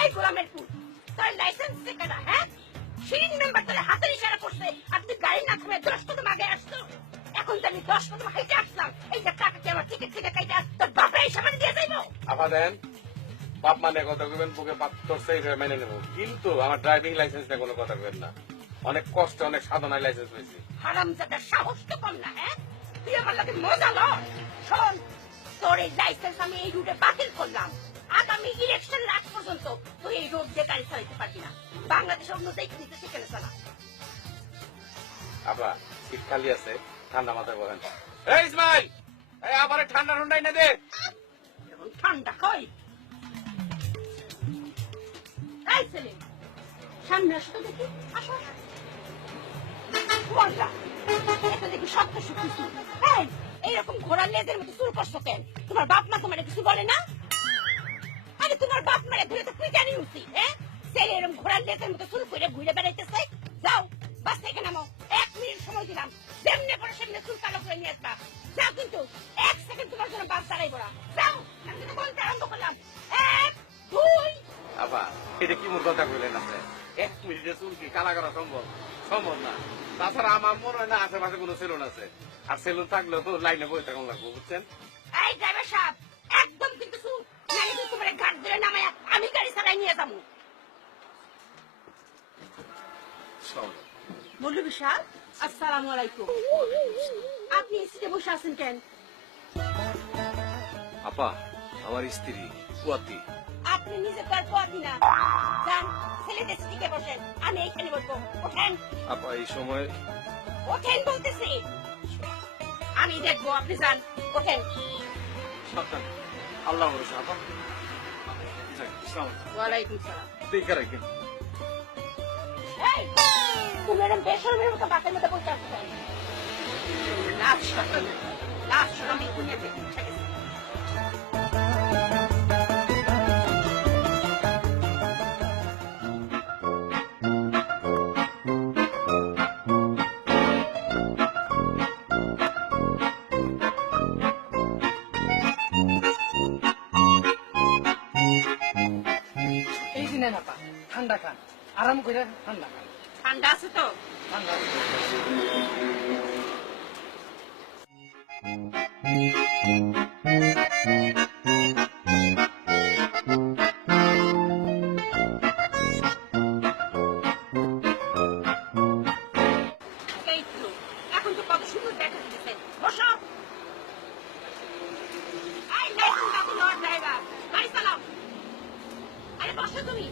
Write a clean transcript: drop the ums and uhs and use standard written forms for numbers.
এই গোলামের পুত, তোর লাইসেন্স থেকে না, হ্যাঁ? শিরিন মেম্বার তোর হাতের ইশারা করছে আর তুই গাড়ি না থামে 10 কদম আগে আসছো। এখন তো আমি 10 কদম হাইটে আসলাম, এই যে টাকা কি আমার টিকিট থেকে কাইটা তোর বাপরা হিসাবে দিয়ে যাইবো? আপা দেন, বাপ মানে কথা কইবেন, বুকে পাপ করছে এইভাবে মেনে নেব, কিন্তু আমার ড্রাইভিং লাইসেন্স নিয়ে কোনো কথা কইবেন না। অনেক কষ্টে অনেক সাধনায় লাইসেন্স পেয়েছি। হারামজাদার সাহস তো কম না, হ্যাঁ? তুই আমার লাগে মজা ল। শোন, তোর এই লাইসেন্স আমি এই রুটে বাতিল করলাম। আগামী ইলেকশন আগ পর্যন্ত তুই এই রোড দিয়ে গাড়ি চালাতে পারবি না। বাংলাদেশের অনুযায়ী কিন্তু সেখানে চালা। আপা সিট খালি আছে, ঠান্ডা মাথায় বলেন। এই ইসমাইল, এই আবার ঠান্ডা ঠান্ডা এনে দে। এখন ঠান্ডা কই? এই সেলিম, সামনে আসো তো দেখি। আসো আসো। মজা, এটা দেখি শক্ত শক্ত চুল। এই, এইরকম ঘোড়ার লেজের মতো চুল করছো কেন? তোমার বাপ মা তোমার কিছু বলে না? আরে তোমার বাপ মারে ধরে তো তুই জানি উচিত, হ্যাঁ? ছেলে এরকম ঘোড়ার লেজের মতো চুল করে ঘুরে বেড়াইতেছে। যাও, বাস থেকে নামো। 1 মিনিট সময় দিলাম, যেমনে করে সেমনে চুল কালো করে নিয়ে আসবা। যাও, কিন্তু 1 সেকেন্ড তোমার জন্য বাস দাঁড়াইবো না। যাও, আমি কিন্তু বলতে আরম্ভ করলাম। 1, 2। আপা এটা কি মোর কথা কইলেন আপনি? 1 মিনিটে চুল কি কালা করা সম্ভব? সম্ভব না। তাছাড়া আমার মনে হয় না আশেপাশে কোনো সেলুন আছে, আর সেলুন থাকলেও তো লাইনে বসে থাকুন লাগবো, বুঝছেন? এই ড্রাইভার সাহেব, একদম কিন্তু চুপ, নালে কিন্তু তোমার ঘাট ধরে নামায়া আমি গাড়ি চালাই নিয়ে যাবো। মৌলভী সাহেব, আসসালামু আলাইকুম। আপনি সিটে বসে আছেন কেন? আপা আমার স্ত্রী কুয়াতি। আপনি নিজে তো আর পথই না। যান, ছেলেদের সিটে বসেন, আমি এইখানে বসবো। ওঠেন, আপা এই সময় ওঠেন বলতেছি। আমি দেখবো, আপনি যান, ওঠেন। সাবধান, আল্লাহ ভরসা আপা। ওয়ালাইকুম সালাম। দেখে রাখেন। এই, তুমি এরকম বেসরমের মতো বাতের মধ্যে বসে আসছো কেন? লাস্ট আমি দুনিয়াতে ইচ্ছা গেছি। এই দিনে না পা ঠান্ডা খান, আরাম করে ঠান্ডা খান। ঠান্ডা আছে তো? ঠান্ডা এই তো, এখন তো কত সুন্দর দেখা দিতেছে। বসো। এই লাইসেন্স বাতিল হওয়ার ড্রাইভার, গাড়ি চালাও। আরে বসো তুমি।